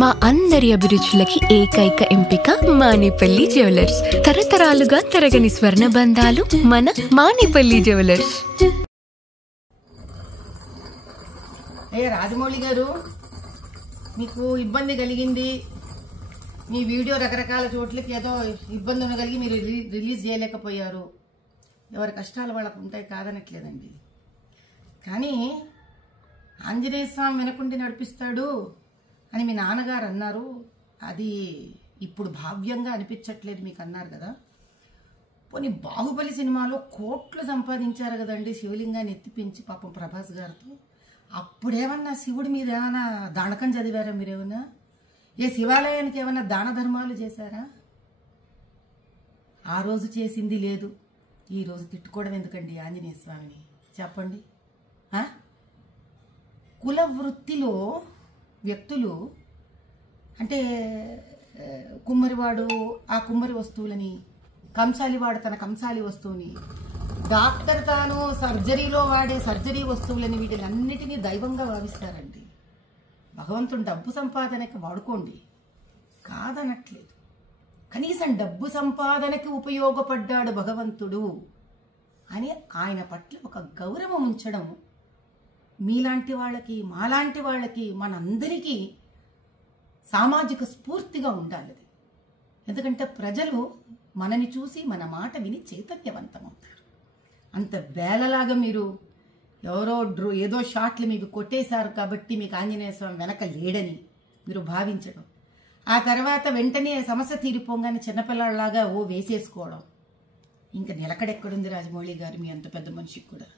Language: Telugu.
మా అందరి అభిరుచులకి ఏకైక ఎంపిక మానేపల్లి జ్యువెలర్స్. తరతరాలుగా తరగని స్వర్ణ బంధాలు మన మానేపల్లి జ్యువెలర్స్. రాజమౌళి గారు, మీకు ఇబ్బంది కలిగింది, మీ వీడియో రకరకాల చోట్లకి ఏదో ఇబ్బంది ఉండగలిగి మీరు రిలీజ్ చేయలేకపోయారు. ఎవరి కష్టాలు వాళ్ళకు ఉంటాయి, కాదనట్లేదండి. కానీ ఆంజనేయ స్వామి వెనకుండి నడిపిస్తాడు అని మీ నాన్నగారు అన్నారు. అది ఇప్పుడు భావ్యంగా అనిపించట్లేదు మీకు అన్నారు కదా. పోనీ బాహుబలి సినిమాలో కోట్లు సంపాదించారు కదండి శివలింగాన్ని ఎత్తిపించి పాపం ప్రభాస్ గారితో. అప్పుడేమన్నా శివుడి మీద ఏమైనా దానకం చదివారా మీరేమన్నా? ఏ శివాలయానికి ఏమన్నా దాన ధర్మాలు చేశారా? ఆ రోజు చేసింది లేదు, ఈ రోజు తిట్టుకోవడం ఎందుకండి ఆంజనేయ స్వామిని చెప్పండి. కుల వృత్తిలో వ్యక్తులు అంటే కుమ్మరివాడు ఆ కుమ్మరి వస్తువులని, కంసాలివాడు తన కంసాలి వస్తువుని, డాక్టర్ తాను సర్జరీలో వాడే సర్జరీ వస్తువులని, వీటిలన్నిటినీ దైవంగా భావిస్తారండి. భగవంతుడు డబ్బు సంపాదనకి వాడుకోండి, కాదనట్లేదు. కనీసం డబ్బు సంపాదనకి ఉపయోగపడ్డాడు భగవంతుడు అని ఆయన పట్ల ఒక గౌరవం ఉంచడం మీలాంటి వాళ్ళకి, మాలాంటి వాళ్ళకి, మనందరికీ సామాజిక స్ఫూర్తిగా ఉండాలి. ఎందుకంటే ప్రజలు మనని చూసి మన మాట విని చైతన్యవంతమవుతారు. అంత బేలలాగా మీరు ఎవరో ఏదో షాట్లు మీకు కొట్టేశారు కాబట్టి మీకు ఆంజనేయ స్వామి వెనక లేడని మీరు భావించడం, ఆ తర్వాత వెంటనే సమస్య తీరిపోగానే చిన్నపిల్లలాగా వేసేసుకోవడం, ఇంకా నిలకడెక్కడుంది రాజమౌళి గారు మీ అంత పెద్ద మనిషికి కూడా?